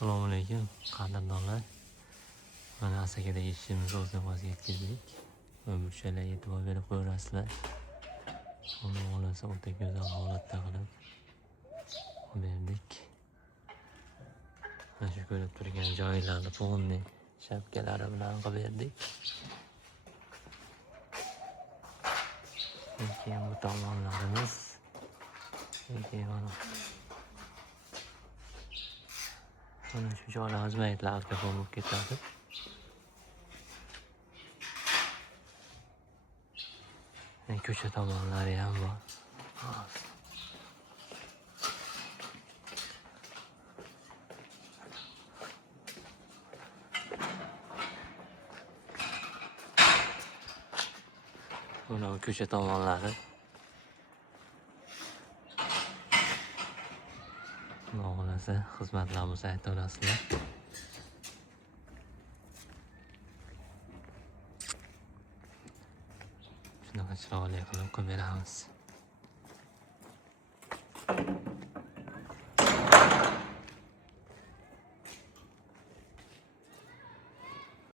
Assalomu alaykum qadrdonlar. Mana Asakadagi ishimizni o'zini voz yetkazdik. Burchalarga e'tibor berib qo'yasizlar. Xudo xolasa o'ta go'zal holatda qilib berdik. Mana shu ko'rib turgan joylarni polniy shapkalari bilan qilib berdik. Keyin bu tomonlarimiz mana shu joylarimiz maytlar alkafon bo'lib ketadi. Ko'cha tomonlari ham bor. Mana ko'cha tomonlari. Xudo xolasa xizmatlarimizni aytaverasizlar. Shunaqa chiroyli qilib beramiz.